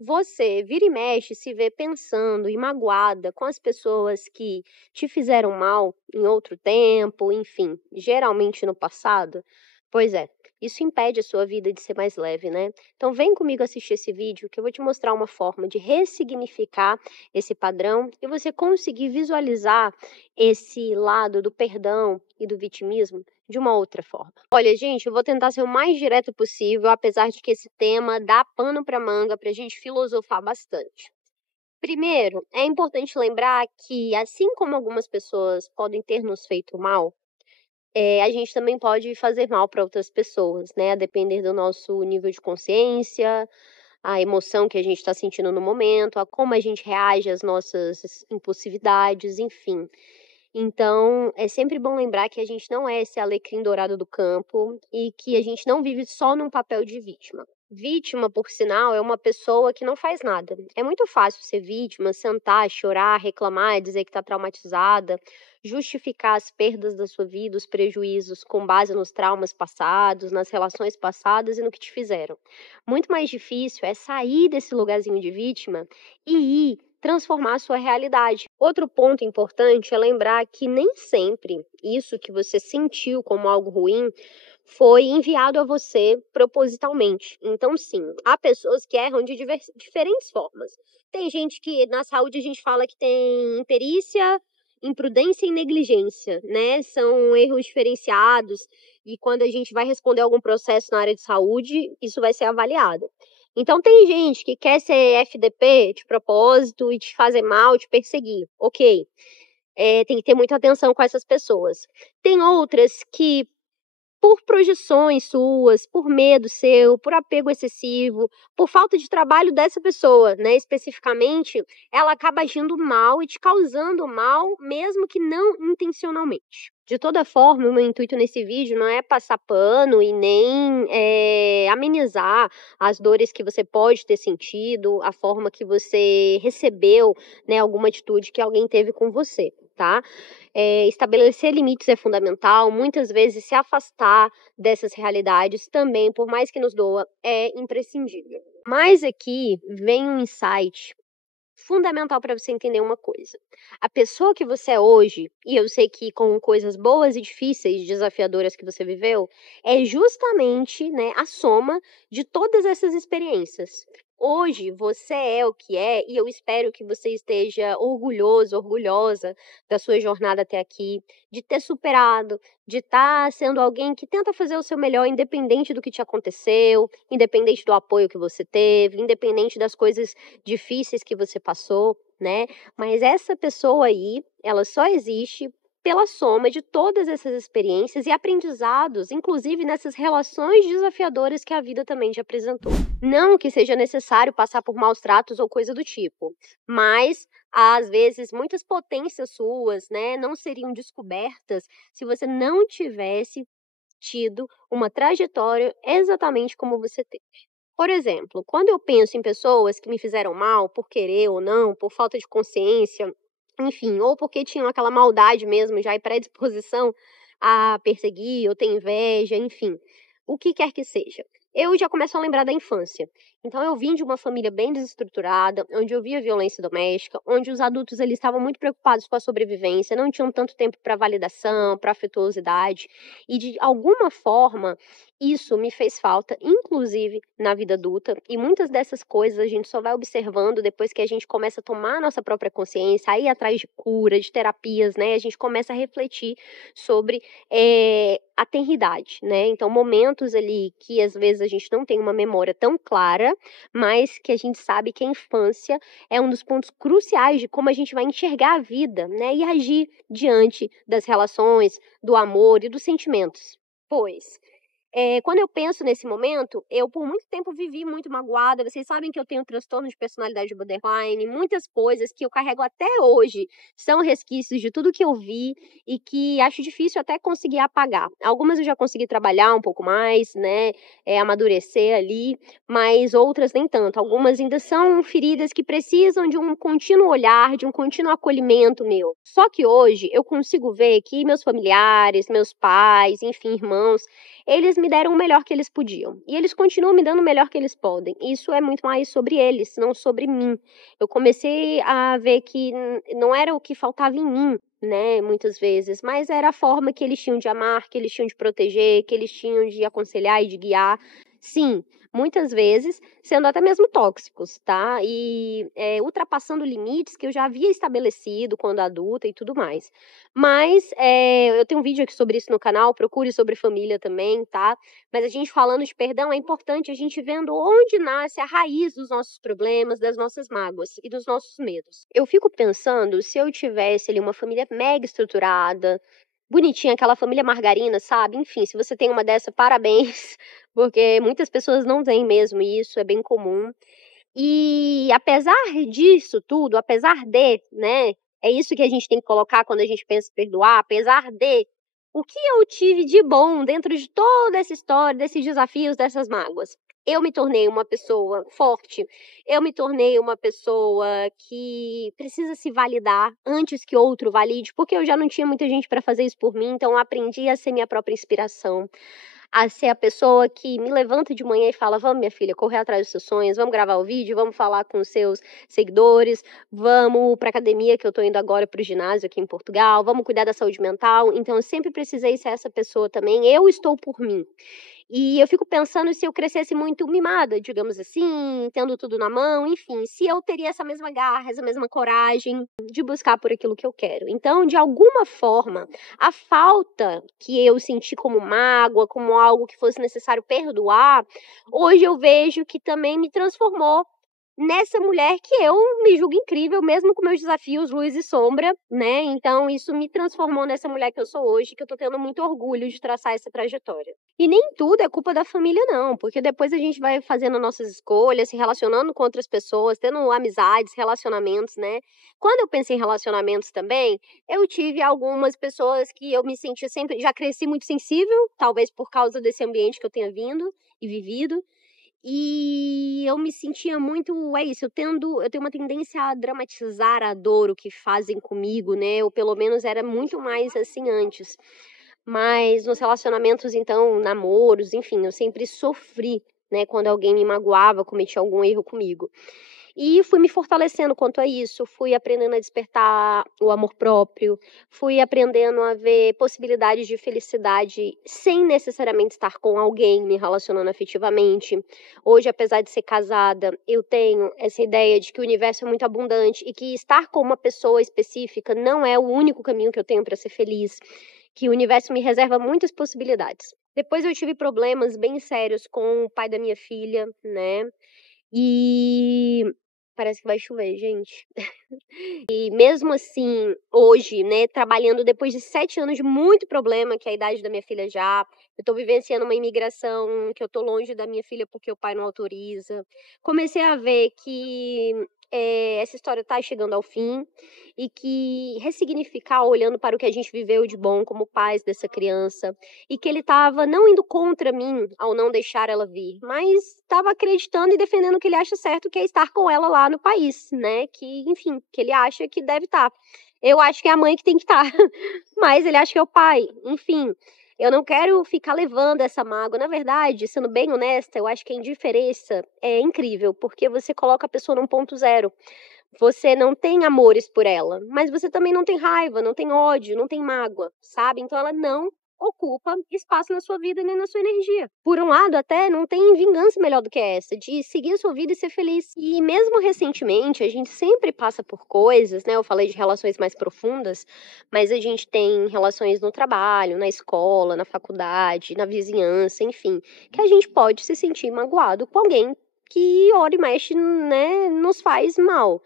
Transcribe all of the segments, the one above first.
Você vira e mexe se vê pensando e magoada com as pessoas que te fizeram mal em outro tempo, enfim, geralmente no passado? Pois é, isso impede a sua vida de ser mais leve, né? Então vem comigo assistir esse vídeo que eu vou te mostrar uma forma de ressignificar esse padrão e você conseguir visualizar esse lado do perdão e do vitimismo de uma outra forma. Olha, gente, eu vou tentar ser o mais direto possível, apesar de que esse tema dá pano para manga para a gente filosofar bastante. Primeiro, é importante lembrar que, assim como algumas pessoas podem ter nos feito mal, a gente também pode fazer mal para outras pessoas, né? A depender do nosso nível de consciência, a emoção que a gente está sentindo no momento, a como a gente reage às nossas impulsividades, enfim. Então, é sempre bom lembrar que a gente não é esse alecrim dourado do campo e que a gente não vive só num papel de vítima. Vítima, por sinal, é uma pessoa que não faz nada. É muito fácil ser vítima, sentar, chorar, reclamar, dizer que está traumatizada, justificar as perdas da sua vida, os prejuízos com base nos traumas passados, nas relações passadas e no que te fizeram. Muito mais difícil é sair desse lugarzinho de vítima e ir transformar a sua realidade. Outro ponto importante é lembrar que nem sempre isso que você sentiu como algo ruim foi enviado a você propositalmente. Então, sim, há pessoas que erram de diferentes formas. Tem gente que na saúde a gente fala que tem imperícia, imprudência e negligência, né? São erros diferenciados e quando a gente vai responder algum processo na área de saúde, isso vai ser avaliado. Então tem gente que quer ser FDP de propósito e te fazer mal, te perseguir. Ok. Tem que ter muita atenção com essas pessoas. Tem outras que, por projeções suas, por medo seu, por apego excessivo, por falta de trabalho dessa pessoa, né, especificamente, ela acaba agindo mal e te causando mal, mesmo que não intencionalmente. De toda forma, o meu intuito nesse vídeo não é passar pano e nem amenizar as dores que você pode ter sentido, a forma que você recebeu, né, alguma atitude que alguém teve com você, tá? Estabelecer limites é fundamental, muitas vezes se afastar dessas realidades também, por mais que nos doa, é imprescindível. Mas aqui vem um insight fundamental para você entender uma coisa. A pessoa que você é hoje, e eu sei que com coisas boas e difíceis, desafiadoras que você viveu, é justamente, né, a soma de todas essas experiências. Hoje você é o que é e eu espero que você esteja orgulhoso, orgulhosa da sua jornada até aqui, de ter superado, de estar sendo alguém que tenta fazer o seu melhor independente do que te aconteceu, independente do apoio que você teve, independente das coisas difíceis que você passou, né? Mas essa pessoa aí, ela só existe pela soma de todas essas experiências e aprendizados, inclusive nessas relações desafiadoras que a vida também te apresentou. Não que seja necessário passar por maus tratos ou coisa do tipo, mas às vezes muitas potências suas, né, não seriam descobertas se você não tivesse tido uma trajetória exatamente como você teve. Por exemplo, quando eu penso em pessoas que me fizeram mal, por querer ou não, por falta de consciência, enfim, ou porque tinham aquela maldade mesmo já e predisposição a perseguir ou ter inveja, enfim, o que quer que seja. Eu já começo a lembrar da infância. Então eu vim de uma família bem desestruturada, onde eu via violência doméstica, onde os adultos eles estavam muito preocupados com a sobrevivência, não tinham tanto tempo para validação, para afetuosidade, e de alguma forma isso me fez falta, inclusive na vida adulta, e muitas dessas coisas a gente só vai observando depois que a gente começa a tomar a nossa própria consciência, a ir atrás de cura, de terapias, né? A gente começa a refletir sobre a tenridade, né? Então, momentos ali que às vezes a gente não tem uma memória tão clara, mas que a gente sabe que a infância é um dos pontos cruciais de como a gente vai enxergar a vida, né? E agir diante das relações, do amor e dos sentimentos. Pois quando eu penso nesse momento, eu por muito tempo vivi muito magoada. Vocês sabem que eu tenho transtorno de personalidade borderline, muitas coisas que eu carrego até hoje são resquícios de tudo que eu vi e que acho difícil até conseguir apagar. Algumas eu já consegui trabalhar um pouco mais, né, amadurecer ali, mas outras nem tanto. Algumas ainda são feridas que precisam de um contínuo olhar, de um contínuo acolhimento meu. Só que hoje eu consigo ver que meus familiares, meus pais, enfim, irmãos, eles me deram o melhor que eles podiam. E eles continuam me dando o melhor que eles podem. Isso é muito mais sobre eles, não sobre mim. Eu comecei a ver que não era o que faltava em mim, né, muitas vezes, mas era a forma que eles tinham de amar, que eles tinham de proteger, que eles tinham de aconselhar e de guiar. Sim, muitas vezes sendo até mesmo tóxicos, tá? E ultrapassando limites que eu já havia estabelecido quando adulta e tudo mais. Mas eu tenho um vídeo aqui sobre isso no canal, procure sobre família também, tá? Mas a gente falando de perdão, é importante a gente vendo onde nasce a raiz dos nossos problemas, das nossas mágoas e dos nossos medos. Eu fico pensando, se eu tivesse ali uma família mega estruturada, bonitinha, aquela família margarina, sabe? Enfim, se você tem uma dessa, parabéns, porque muitas pessoas não têm mesmo isso, é bem comum. E apesar disso tudo, apesar de, né, é isso que a gente tem que colocar quando a gente pensa em perdoar, apesar de, o que eu tive de bom dentro de toda essa história, desses desafios, dessas mágoas? Eu me tornei uma pessoa forte, eu me tornei uma pessoa que precisa se validar antes que outro valide, porque eu já não tinha muita gente para fazer isso por mim, então eu aprendi a ser minha própria inspiração, a ser a pessoa que me levanta de manhã e fala: vamos, minha filha, correr atrás dos seus sonhos, vamos gravar o vídeo, vamos falar com os seus seguidores, vamos pra academia, que eu tô indo agora pro ginásio aqui em Portugal, vamos cuidar da saúde mental. Então eu sempre precisei ser essa pessoa também. Eu estou por mim. E eu fico pensando se eu crescesse muito mimada, digamos assim, tendo tudo na mão, enfim, se eu teria essa mesma garra, essa mesma coragem de buscar por aquilo que eu quero. Então, de alguma forma, a falta que eu senti como mágoa, como algo que fosse necessário perdoar, hoje eu vejo que também me transformou nessa mulher que eu me julgo incrível, mesmo com meus desafios, luz e sombra, né? Então, isso me transformou nessa mulher que eu sou hoje, que eu tô tendo muito orgulho de traçar essa trajetória. E nem tudo é culpa da família, não, porque depois a gente vai fazendo nossas escolhas, se relacionando com outras pessoas, tendo amizades, relacionamentos, né? Quando eu penso em relacionamentos também, eu tive algumas pessoas que eu me sentia sempre, já cresci muito sensível, talvez por causa desse ambiente que eu tenha vindo e vivido. E eu me sentia muito, é isso, eu tenho uma tendência a dramatizar a dor, o que fazem comigo, né? Ou pelo menos era muito mais assim antes. Mas nos relacionamentos, então, namoros, enfim, eu sempre sofri, né? Quando alguém me magoava, cometia algum erro comigo. E fui me fortalecendo quanto a isso, fui aprendendo a despertar o amor próprio, fui aprendendo a ver possibilidades de felicidade sem necessariamente estar com alguém, me relacionando afetivamente. Hoje, apesar de ser casada, eu tenho essa ideia de que o universo é muito abundante e que estar com uma pessoa específica não é o único caminho que eu tenho para ser feliz, que o universo me reserva muitas possibilidades. Depois eu tive problemas bem sérios com o pai da minha filha, né? E parece que vai chover, gente. E mesmo assim, hoje, né, trabalhando depois de 7 anos de muito problema, que é a idade da minha filha já, eu tô vivenciando uma imigração, que eu tô longe da minha filha porque o pai não autoriza. Comecei a ver que essa história tá chegando ao fim e que ressignificar olhando para o que a gente viveu de bom como pais dessa criança e que ele tava não indo contra mim ao não deixar ela vir, mas estava acreditando e defendendo o que ele acha certo, que é estar com ela lá no país, né? Que, enfim, que ele acha que deve estar. Eu acho que é a mãe que tem que estar, mas ele acha que é o pai. Enfim, eu não quero ficar levando essa mágoa. Na verdade, sendo bem honesta, eu acho que a indiferença é incrível, porque você coloca a pessoa num ponto zero. Você não tem amores por ela, mas você também não tem raiva, não tem ódio, não tem mágoa, sabe? Então ela não ocupa espaço na sua vida nem na sua energia. Por um lado, até não tem vingança melhor do que essa, de seguir a sua vida e ser feliz. E mesmo recentemente, a gente sempre passa por coisas, né? Eu falei de relações mais profundas, mas a gente tem relações no trabalho, na escola, na faculdade, na vizinhança, enfim, que a gente pode se sentir magoado com alguém que hora e mexe, né, nos faz mal.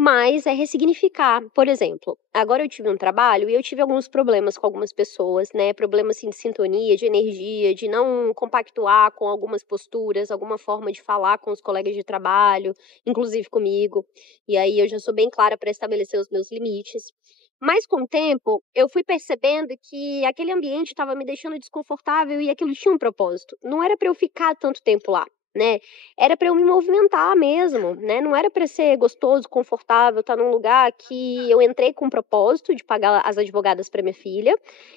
Mas é ressignificar. Por exemplo, agora eu tive um trabalho e eu tive alguns problemas com algumas pessoas, né? Problemas assim, de sintonia, de energia, de não compactuar com algumas posturas, alguma forma de falar com os colegas de trabalho, inclusive comigo. E aí eu já sou bem clara para estabelecer os meus limites. Mas com o tempo, eu fui percebendo que aquele ambiente estava me deixando desconfortável e aquilo tinha um propósito. Não era para eu ficar tanto tempo lá. né? Era para eu me movimentar mesmo, né? Não era para ser gostoso, confortável, estar num lugar que eu entrei com o propósito de pagar as advogadas para minha filha,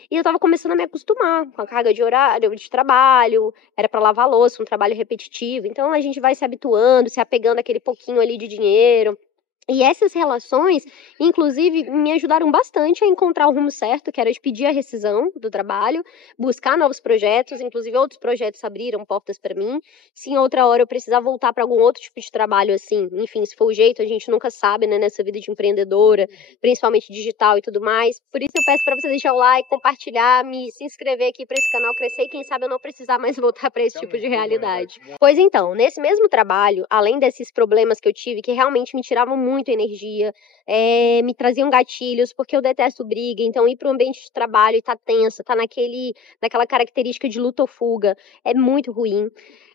e eu estava começando a me acostumar com a carga de horário, de trabalho, era para lavar louça, um trabalho repetitivo. Então a gente vai se habituando, se apegando àquele pouquinho ali de dinheiro. E essas relações, inclusive, me ajudaram bastante a encontrar o rumo certo, que era de pedir a rescisão do trabalho, buscar novos projetos, inclusive outros projetos abriram portas para mim. Se em outra hora eu precisar voltar para algum outro tipo de trabalho, assim, enfim, se for o jeito, a gente nunca sabe, né, nessa vida de empreendedora, principalmente digital e tudo mais. Por isso eu peço para você deixar o like, compartilhar, se inscrever aqui para esse canal crescer e quem sabe eu não precisar mais voltar para esse tipo de realidade. Pois então, nesse mesmo trabalho, além desses problemas que eu tive, que realmente me tiravam muito energia, me traziam gatilhos, porque eu detesto briga, então ir para o ambiente de trabalho e tá tensa, tá naquela característica de luta ou fuga, é muito ruim.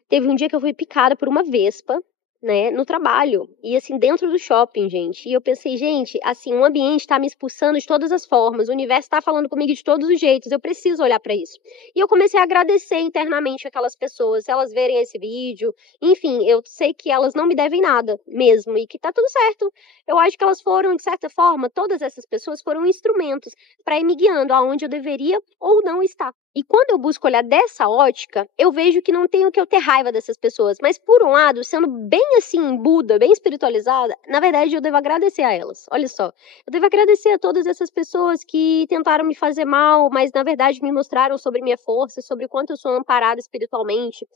Teve um dia que eu fui picada por uma vespa, né, no trabalho, e assim, dentro do shopping, gente. E eu pensei, gente, assim, o ambiente tá me expulsando de todas as formas, o universo tá falando comigo de todos os jeitos, eu preciso olhar pra isso. E eu comecei a agradecer internamente aquelas pessoas, se elas verem esse vídeo, enfim, eu sei que elas não me devem nada mesmo, e que tá tudo certo. Eu acho que elas foram, de certa forma, todas essas pessoas foram instrumentos para ir me guiando aonde eu deveria ou não estar. E quando eu busco olhar dessa ótica, eu vejo que não tenho que eu ter raiva dessas pessoas. Mas, por um lado, sendo bem assim, Buda, bem espiritualizada, na verdade eu devo agradecer a elas. Olha só. Eu devo agradecer a todas essas pessoas que tentaram me fazer mal, mas na verdade me mostraram sobre minha força, sobre o quanto eu sou amparada espiritualmente,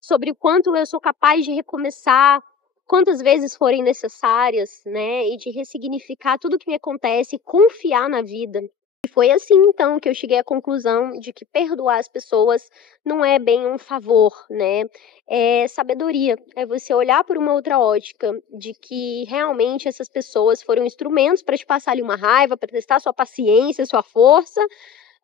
sobre o quanto eu sou capaz de recomeçar quantas vezes forem necessárias, né? E de ressignificar tudo que me acontece, confiar na vida. E foi assim, então, que eu cheguei à conclusão de que perdoar as pessoas não é bem um favor, né? É sabedoria. É você olhar por uma outra ótica de que realmente essas pessoas foram instrumentos para te passar ali uma raiva, para testar sua paciência, sua força,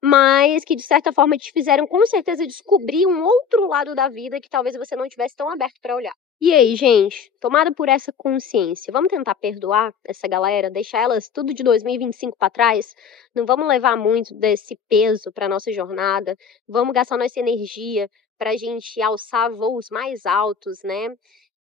mas que de certa forma te fizeram com certeza descobrir um outro lado da vida que talvez você não tivesse tão aberto para olhar. E aí, gente, tomada por essa consciência, vamos tentar perdoar essa galera, deixar elas tudo de 2025 para trás? Não vamos levar muito desse peso para nossa jornada, vamos gastar nossa energia para a gente alçar voos mais altos, né?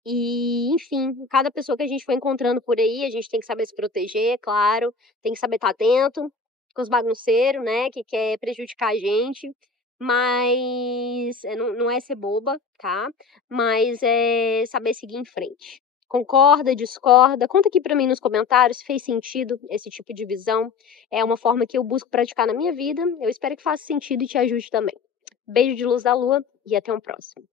E, enfim, cada pessoa que a gente for encontrando por aí, a gente tem que saber se proteger, claro, tem que saber estar atento com os bagunceiros, né, que quer prejudicar a gente, mas não é ser boba, tá? Mas é saber seguir em frente. Concorda, discorda? Conta aqui pra mim nos comentários se fez sentido esse tipo de visão. É uma forma que eu busco praticar na minha vida. Eu espero que faça sentido e te ajude também. Beijo de luz da lua e até um próximo.